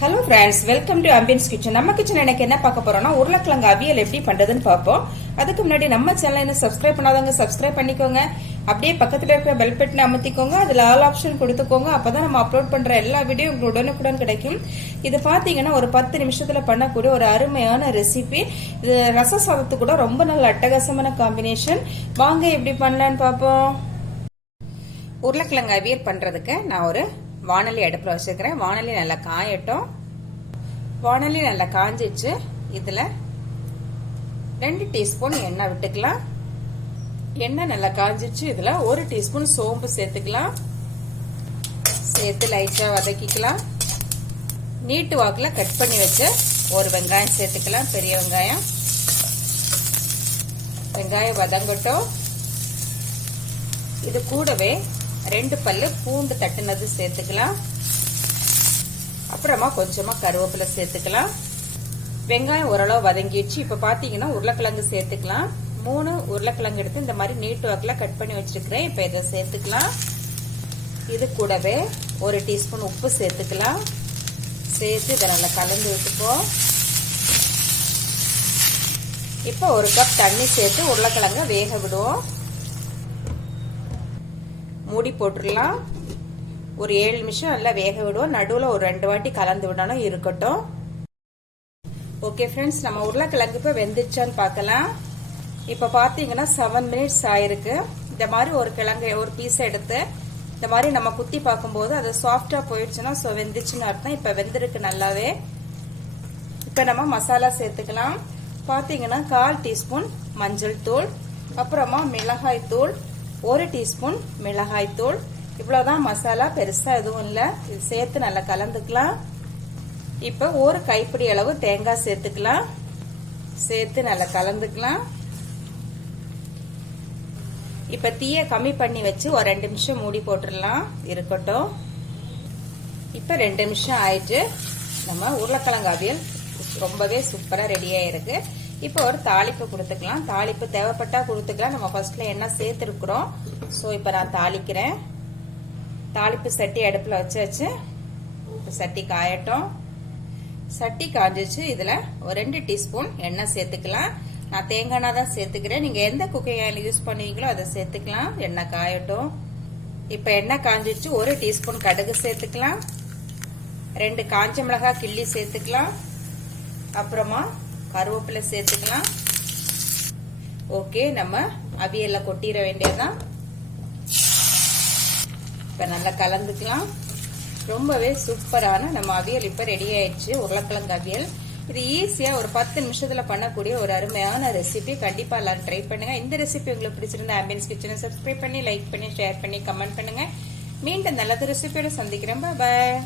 Hello friends, welcome to ambience kitchen. நம்ம kitchen எனக்கு என்ன பார்க்க போறோம்னா உருளைக்கிழங்கு அவியல் எப்படி பண்றதுன்னு பார்ப்போம். அதுக்கு முன்னாடி நம்ம சேனல் என்ன சப்ஸ்கிரைப் பண்ணாதவங்க சப்ஸ்கிரைப் பண்ணிக்கோங்க. அப்படியே பக்கத்துல இருக்கிற பெல் பட்டனை அமுத்திக்கோங்க. அதுல ஆல் ஆப்ஷன் கொடுத்துக்கோங்க. அப்பதான் நம்ம அப்லோட் பண்ற எல்லா வீடியோ உங்களுக்கு உடனுக்குடன் கிடைக்கும். இது பாத்தீங்கன்னா ஒரு 10 நிமிஷத்துல பண்ணக்கூடிய ஒரு அருமையான ரெசிபி. இது ரச சாதத்துக்கு கூட ரொம்ப நல்ல அட்டகாசமான காம்பினேஷன். வாங்க எப்படி பண்ணலான்னு பார்ப்போம். உருளைக்கிழங்கு அவியல் பண்றதுக்கு நான் ஒரு வானலி அடுப்புல வச்சிருக்கிறேன். வானலி நல்லா காயட்டும். வானலி நல்லா காஞ்சிச்சு. இதுல 2 டீஸ்பூன் எண்ணெய் விட்டுக்கலாம். எண்ணெய் நல்லா காஞ்சிச்சு. இதுல 1 டீஸ்பூன் சோம்பு சேர்த்துக்கலாம். சேர்த்து லைட்டா வதக்கிக்கலாம். நீட்டு வாக்குல கட் பண்ணி வச்சு ஒரு வெங்காயம் சேர்த்துக்கலாம். பெரிய வெங்காயம். வெங்காயம் வதங்கட்டும். இது கூடவே 2 பல்லு பூண்டு தட்டுனது சேர்த்துக்கலாம். அப்புறமா கொஞ்சமா கருவேப்பிலை சேர்த்துக்கலாம். வெங்காயம் ஓரளவு வதங்கிடுச்சு. இப்ப பாத்தீங்கன்னா உருளைக்கிழங்கு சேர்த்துக்கலாம். 3 உருளைக்கிழங்கு எடுத்து இந்த மாதிரி நீட்டு வாக்குல கட் பண்ணி வச்சிருக்கிறேன். இப்ப இதை சேர்த்துக்கலாம். இது கூடவே 1 டீஸ்பூன் உப்பு சேர்த்துக்கலாம். சேர்த்து இதை நல்லா கலந்து விட்டுப்போம். இப்ப 1 கப் தண்ணி சேர்த்து உருளைக்கிழங்க வேக விடுவோம். மூடி போட்டுடலாம். ஒரு 7 நிமிஷம் நல்லா வேக விடுவோம். நடுவில் ஒரு 2 வாட்டி கலந்து விடணும். இருக்கட்டும். ஓகே ஃப்ரெண்ட்ஸ், நம்ம உருளைக்கிழங்கு இப்ப வெந்துச்சான்னு பார்க்கலாம். இப்ப பாத்தீங்கன்னா 7 மினிட்ஸ் ஆயிருக்கு. இந்த மாதிரி ஒரு கிழங்கு ஒரு பீஸ் எடுத்து இந்த மாதிரி நம்ம குத்தி பார்க்கும்போது அது சாஃப்டா போயிடுச்சுன்னா வெந்துச்சுன்னு அர்த்தம். இப்ப வெந்திருக்கு நல்லாவே. இப்ப நம்ம மசாலா சேர்த்துக்கலாம். பாத்தீங்கன்னா 1/4 டீஸ்பூன் மஞ்சள் தூள், அப்புறமா மிளகாய் தூள், 1 டீஸ்பூன் மிளகாய் தூள். இவ்வளவுதான் மசாலா, பெருசா எதுவும் இல்ல. இது சேர்த்து நல்லா கலந்துக்கலாம். இப்ப 1 கைப்பிடி அளவு தேங்காய் சேர்த்துக்கலாம். சேர்த்து நல்லா கலந்துக்கலாம். இப்ப தீய கம்மி பண்ணி வச்சு ஒரு 2 நிமிஷம் மூடி போட்டுடலாம். இருக்கட்டும். இப்ப 2 நிமிஷம் ஆயிட்டு நம்ம உருளைக்கிழங்கு அவியல் ரொம்பவே சூப்பரா ரெடி ஆயிருக்கு. இப்போ ஒரு தாளிப்பு கொடுத்துக்கலாம். தாளிப்பு தேவைப்பட்டா கொடுத்துக்கலாம். நம்ம ஃபர்ஸ்ட்ல எண்ணெய் சேர்த்துருக்குறோம். ஸோ இப்போ நான் தாளிக்கிறேன். தாளிப்பு சட்டி அடுப்புல வச்சு சட்டி காயட்டும். சட்டி காஞ்சிச்சு. இதுல ஒரு 2 டீஸ்பூன் எண்ணெய் சேர்த்துக்கலாம். நான் தேங்காய் எண்ணெய் தான் சேர்த்துக்கிறேன். நீங்க எந்த குக்கிங் ஆயில் யூஸ் பண்ணுவீங்களோ அதை சேர்த்துக்கலாம். எண்ணெய் காயட்டும். இப்போ எண்ணெய் காஞ்சிச்சு. 1 டீஸ்பூன் கடுகு சேர்த்துக்கலாம். 2 காஞ்ச மிளகாய் கிள்ளி சேர்த்துக்கலாம். அப்புறமா கருவேப்பிலை சேர்த்துக்கலாம். ஓகே, நம்ம அவியல்ல கொட்டிட வேண்டியதுதான். இப்ப நல்லா கலந்துக்கலாம். ரொம்பவே சூப்பரான நம்ம அவியல் இப்ப ரெடி ஆயிடுச்சு. உருளைக்கிழங்கு அவியல். இது ஈஸியா ஒரு 10 நிமிஷத்துல பண்ணக்கூடிய ஒரு அருமையான ரெசிபி. கண்டிப்பா எல்லாரும் ட்ரை பண்ணுங்க. இந்த ரெசிபி உங்களுக்கு பிடிச்சிருந்தா அம்பியன்ஸ் கிச்சனை சப்ஸ்கிரைப் பண்ணி, லைக் பண்ணி, ஷேர் பண்ணி, கமெண்ட் பண்ணுங்க. மீண்டும் நல்லது ரெசிபியோட சந்திக்கிறேன். பாய்.